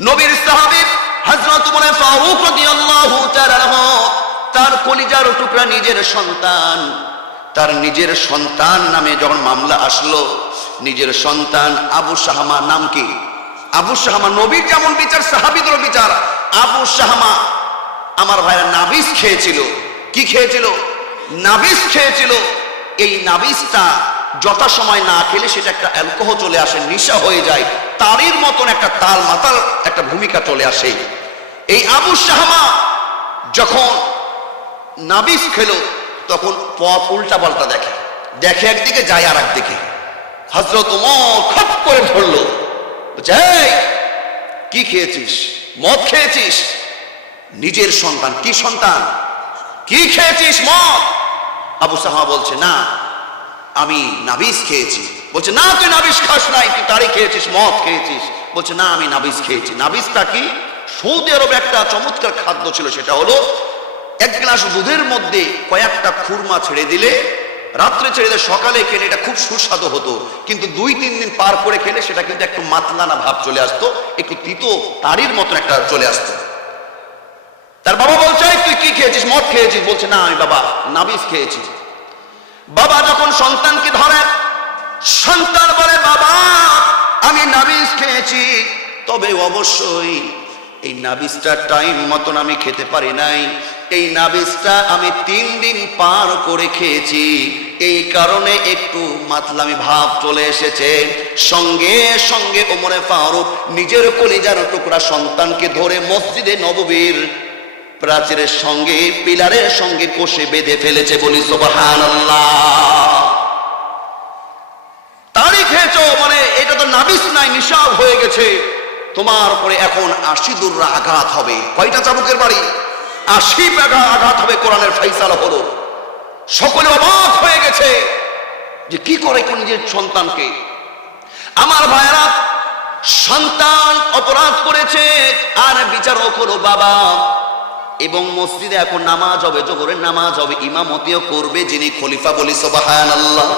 নবীর সাহাবী রাদিয়াল্লাহু তাআলা তার কলিজার টুকরা নিজের সন্তান, তার নিজের সন্তান নামে যখন মামলা আসলো, নিজের সন্তান আবু শাহামা নাম কি? আবু শাহামা নবীর যেমন বিচার সাহাবিদের বিচার। আবু শাহামা আমার ভাইরা নাবিস খেয়েছিল। কি খেয়েছিল? নাবিস খেয়েছিল। এই নাবিসটা যথাসময় না খেলে সেটা একটা অ্যালকোহ চলে আসে নিশা হয়ে যায় তারির মতন একটা তাল মাতাল একটা ভূমিকা চলে আসে। এই আবু শাহমা যখন নাবিস খেলো তখন পথ উল্টা পাল্টা দেখে। দেখে একদিকে যায় আর একদিকে হজরত খপ করে ধরলো। বলছে, "এই, কি খেয়েছিস? মদ খেয়েছিস? নিজের সন্তান কি সন্তান? কি খেয়েছিস মদ? আবু সাহা বলছে না আমি নাবিস খেয়েছি। বলছে, না, তুই নাবিস খাস নাই, তুই তারি খেয়েছিস, মদ খেয়েছিস। বলছে, না, আমি নাবিস খেয়েছি। নাবিসটা কি? সৌদি আরবে একটা চমৎকার খাদ্য ছিল, সেটা হলো এক গ্লাস দুধের মধ্যে কয়েকটা খুরমা ছেড়ে দিলে, রাত্রে ছেড়ে দিলে সকালে খেলে এটা খুব সুস্বাদু হতো। কিন্তু দুই, তিন দিন পার করে খেলে সেটা কিন্তু একটু মাতলানা ভাব চলে আসতো, একটু তিতো তারির মতন একটা চলে আসতো। তার বাবা বলছে তুই কি খেয়েছিস? মদ খেয়েছিস? বলছে, না, আমি বাবা নাবিস খেয়েছি। বাবা যখন সন্তানকে ধরে, সন্তান বলে, বাবা, আমি নাবিস খেয়েছি। তবে অবশ্যই এই নাবিজটা টাইম মতন আমি খেতে পারি নাই। এই নাবিজটা আমি তিন দিন পার করে খেয়েছি। এই কারণে একটু মাতলামি ভাব চলে এসেছে। সঙ্গে সঙ্গে ওমরে ফারুক নিজের কলিজার টুকরা সন্তানকে ধরে মসজিদে নববীর প্রাচীরের সঙ্গে, পিলারের সঙ্গে কষে বেঁধে ফেলেছে বলি সোবাহান তারই খেয়েছ মানে এটা তো নাবিস নাই, নিশাব হয়ে গেছে। তোমার পরে এখন আশি দূররা আঘাত হবে। কয়টা চাবুকের বাড়ি? আশি টাকা আঘাত হবে কোরআনের ফাইসাল হলো। সকলে অবাক হয়ে গেছে যে কি করে কোন নিজের সন্তানকে। আমার ভাইরা সন্তান অপরাধ করেছে, আর বিচারক হলো বাবা। এবং মসজিদে এখন নামাজ হবে, জোহরের নামাজ হবে, ইমামতিও করবে যিনি খলিফা বলি সোবাহান আল্লাহ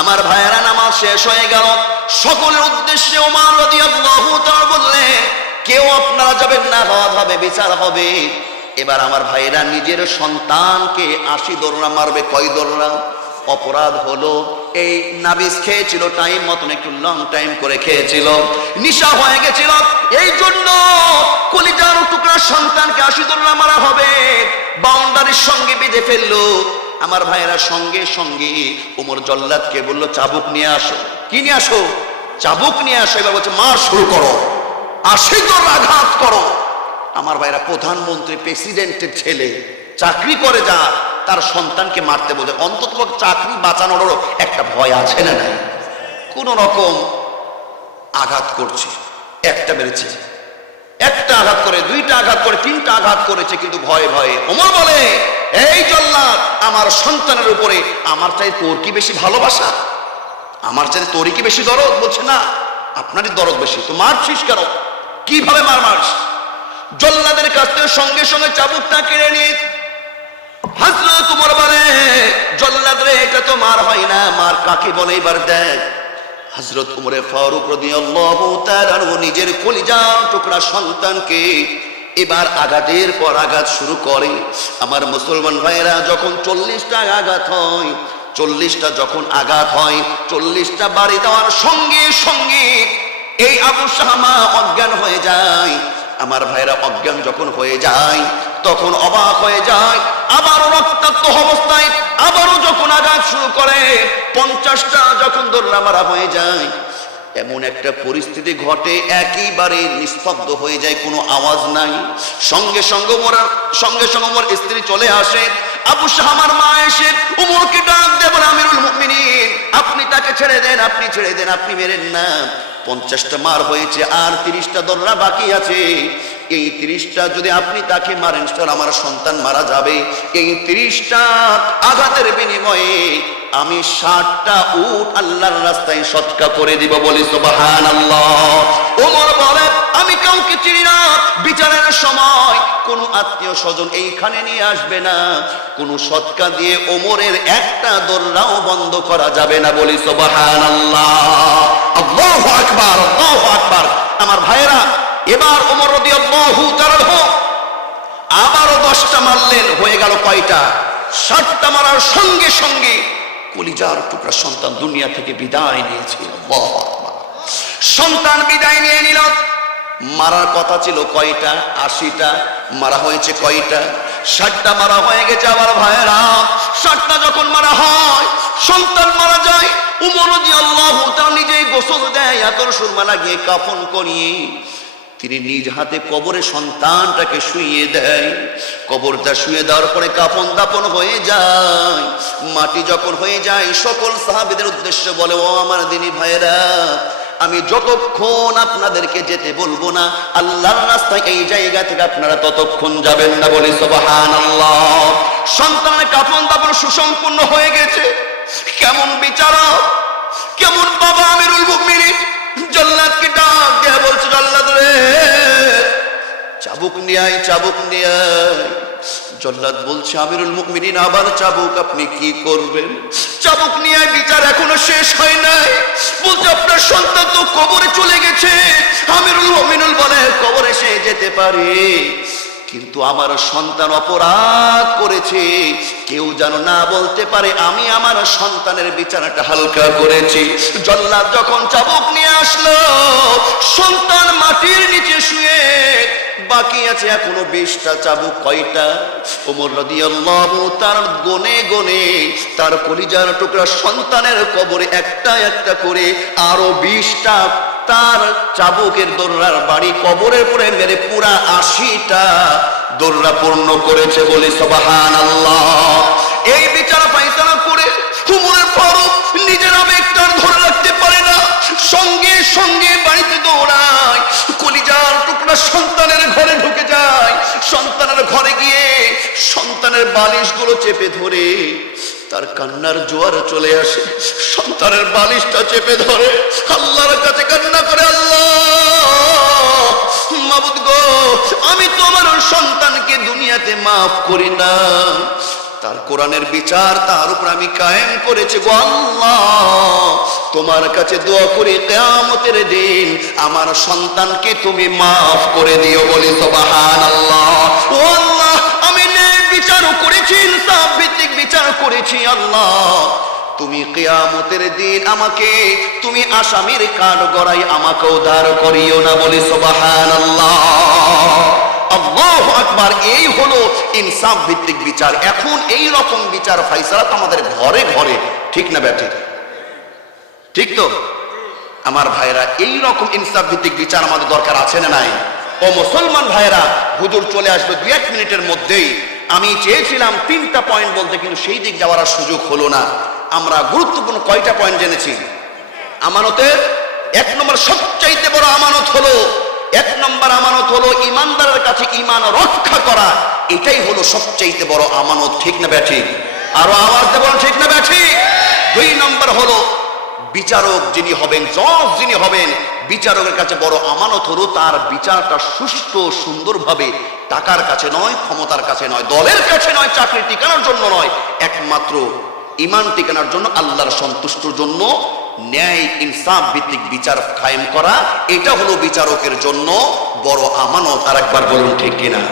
আমার ভাইয়েরা, নামাজ শেষ হয়ে গেল। সকলের উদ্দেশ্যে বললেন কেউ আপনারা যাবেন না হওয়া হবে, বিচার হবে। এবার আমার ভাইয়েরা, নিজের সন্তানকে আশি দোররা মারবে, কয় দোররা? অপরাধ হলো, এই নাবিস খেয়েছিল টাইম মতন একটু লং টাইম করে খেয়েছিল। নিশা হয়ে গেছিল, এই টুকরা সন্তানকে আশিদুল্লাহ মারা হবে। বাউন্ডারির সঙ্গে বেঁধে ফেলল। আমার ভাইয়েরা সঙ্গে সঙ্গে ওমর জল্লাদকে বলল, চাবুক নিয়ে আসো। কি নিয়ে আসো? চাবুক নিয়ে আসো। এবার বলছে, মার শুরু করো। আশিদুর আঘাত করো। আমার ভাইরা প্রধানমন্ত্রী, প্রেসিডেন্টের ছেলে, চাকরি করে যা, তার সন্তানকে মারতে বোঝে অন্তত চাকরি বাঁচানোরও একটা ভয় আছে না কোন রকম আঘাত করছে, একটা মেরেছে। একটা আঘাত করে, দুইটা আঘাত করে, তিনটা আঘাত করেছে, কিন্তু ভয়ে ভয়ে। ওমর বলে, এই জল্লাদ, আমার সন্তানের উপরে, আমার চাই তোর কি বেশি ভালোবাসা? আমার চাই তোরই কি বেশি দরদ? বলছে, না, আপনারই দরদ বেশি। তো মারছিস কেন? কীভাবে মার মারছ জল্লাদের কাছ থেকে সঙ্গে সঙ্গে চাবুকটা কেড়ে নিয়ে হাজরত উমর বলে, জল্লাদ রে, এটা তো মার হয় না। মার কাকে বলে? এবার দেখ। হজরত উমরে ফারুক নিজের কলিজা টুকরা সন্তানকে এবার আঘাতের পর আঘাত শুরু করে। আমার মুসলমান ভাইয়েরা, যখন চল্লিশটা আঘাত হয়, চল্লিশটা যখন আঘাত হয়, চল্লিশটা বাড়ি দেওয়ার সঙ্গে সঙ্গে এই আবু শামা অজ্ঞান হয়ে যায়। আমার ভাইরা অজ্ঞান যখন হয়ে যায়, তখন অবাক হয়ে যায়, আবারও রক্তাক্ত অবস্থায়, আবারও যখন আঘাত শুরু করে, পঞ্চাশটা যখন দোল্লা মারা হয়ে যায়, এমন একটা পরিস্থিতি ঘটে একইবারে নিস্তব্ধ হয়ে যায়, কোনো আওয়াজ নাই। সঙ্গে সঙ্গে মোরার সঙ্গে সঙ্গে মোর স্ত্রী চলে আসে। আবু শাহামার মা এসে উমরকে ডাক দেবেন আমিরুল মুমিনিন, আপনি তাকে ছেড়ে দেন, আপনি ছেড়ে দেন, আপনি মেরেন না। পঞ্চাশটা মার হয়েছে, আর তিরিশটা দররা বাকি আছে। এই তিরিশটা যদি আপনি তাকে মারেন তাহলে আমার সন্তান মারা যাবে। এই তিরিশটা আঘাতের বিনিময়ে আমি ষাটটা উট আল্লাহর রাস্তায় সৎকা করে দিব বলি সুবাহান আল্লাহ ওমর বলে, আমি কাউকে চিনি না। বিচারের সময় কোন আত্মীয় স্বজন এইখানে নিয়ে আসবে না। কোন সৎকা দিয়ে ওমরের একটা দোলনাও বন্ধ করা যাবে না বলি সুবাহান আল্লাহ আল্লাহু আকবার আল্লাহু আকবার। আমার ভাইয়েরা এবার ওমর তাআলা হোক আবারও দশটা মারলেন, হয়ে গেল কয়টা? ষাটটা মারার সঙ্গে সঙ্গে কলিজার টুকরা সন্তান দুনিয়া থেকে বিদায় নিয়েছিল আল্লাহু। সন্তান বিদায় নিয়ে নিল। মারার কথা ছিল কয়টা? আশিটা। মারা হয়েছে কয়টা? ষাটটা মারা হয়ে গেছে আবার ভাইয়েরা। ষাটটা যখন মারা হয়, সন্তান মারা যায়, উমর আল্লাহ তার নিজেই গোসল দেয়, আতর সুরমা লাগিয়ে কাফন করিয়ে তিনি নিজ হাতে কবরে সন্তানটাকে শুইয়ে দেয়। কবরটা শুয়ে দেওয়ার পরে কাফন দাপন হয়ে যায়। মাটি যখন হয়ে যায়, সকল সাহাবিদের উদ্দেশ্যে বলে, ও আমার দিনী ভাইয়েরা, আমি যতক্ষণ আপনাদেরকে যেতে বলব না, আল্লাহর রাস্তায় এই জায়গা থেকে আপনারা ততক্ষণ যাবেন না বলে সবাহান আল্লাহ সন্তানের কাফন দাপন সুসম্পন্ন হয়ে গেছে। কেমন বিচারক, কেমন বাবা আমিরুল মুমিনিন। জল্লাদকে ডাক দেয়া বলছে জল্লাদ রে চাবুক নিয়ে আয় চাবুক নিয়ে আয় জল্লাদ বলছে, আমিরুল মুমিনিন, আবার চাবুক, আপনি কি করবেন? চাবুক নিয়ে বিচার এখনও শেষ হয় নাই। বলছে, আপনার সন্তান তো কবরে চলে গেছে। আমিরুল মুমিনুল বলে, কবরে সে যেতে পারে। কিন্তু আমার সন্তান অপরাধ করেছে। কেউ যেন না বলতে পারে, আমি আমার সন্তানের বিচারটা হালকা করেছি। জল্লাদ যখন চাবুক নিয়ে আসলো সন্তান মাটির নিচে শুয়ে, বাকি আছে এখনও বিশটা চাবুক। কয়টা? ওমর রাদিয়াল্লাহু তার গনে গনে তার কলিজার টুকরা সন্তানের কবরে একটা একটা করে আরও বিশটা তার চাবুকের দোররার বাড়ি কবরের পরে মেরে পুরা আশিটা দোররা করেছে বলে সবাহান আল্লাহ এই বিচার ফাইসালা করে হুমুরের ফারুক নিজের আবেগটা ধরে রাখতে পারে না। সঙ্গে সঙ্গে বাড়িতে দৌড়ায়, কলিজার টুকরা সন্তানের ঘরে ঢুকে যায়। সন্তানের ঘরে গিয়ে সন্তানের বালিশগুলো চেপে ধরে, তার কান্নার জোয়ার চলে আসে। সন্তানের বালিশটা চেপে ধরে, আল্লাহর কাছে কান্না করে আল্লাহ। মাবুদ গো, আমি তোমার সন্তানকে দুনিয়াতে মাফ করি না। তার কোরআনের বিচার তার উপর আমি কায়েম করেছি গো আল্লাহ। তোমার কাছে দোয়া করি, কেয়ামতের দিন আমার সন্তানকে তুমি মাফ করে দিও বলি সবাহান আল্লাহ ও আল্লাহ, আমি বিচারও করেছি, ইনসাফ ভিত্তিক বিচার করেছি আল্লাহ। তুমি কেয়ামতের দিন আমাকে, তুমি আসামির কাঠ গড়াই আমাকে উদ্ধার করিও না বলি সবাহান আকবার, এই হলো ইনসাফ ভিত্তিক বিচার। এখন এই রকম বিচার তো আমাদের ঘরে ঘরে, ঠিক না ঠিক তো? আমার ভাইরা এই রকম ইনসাফ ভিত্তিক বিচার আমাদের দরকার আছে না নাই? ও মুসলমান ভাইরা হুজুর চলে আসবে দু এক মিনিটের মধ্যেই। আমি চেয়েছিলাম তিনটা পয়েন্ট বলতে, কিন্তু সেই দিক যাওয়ার সুযোগ হলো না। আমরা গুরুত্বপূর্ণ কয়টা পয়েন্ট জেনেছি? আমানতের এক নম্বর সবচাইতে বড় আমানত হলো, এক নম্বর আমানত হলো ইমানদারের কাছে ইমান রক্ষা করা। এটাই হলো সবচাইতে বড় আমানত, ঠিক না ব্যাঠিক? আরও আওয়াজ দেব ঠিক না ব্যাঠিক? দুই নম্বর হলো বিচারক যিনি হবেন, জজ যিনি হবেন, বিচারকের কাছে বড় আমানত হলো তার বিচারটা সুষ্ঠু, সুন্দরভাবে টাকার কাছে নয়, ক্ষমতার কাছে নয়, দলের কাছে নয়, চাকরি টিকানোর জন্য নয়, একমাত্র ইমান টিকানোর জন্য আল্লাহর সন্তুষ্টর জন্য ন্যায় ইনসাফ ভিত্তিক বিচার কায়েম করা, এটা হলো বিচারকের জন্য বড় আমানত। আর একবার বলুন ঠিক কিনা?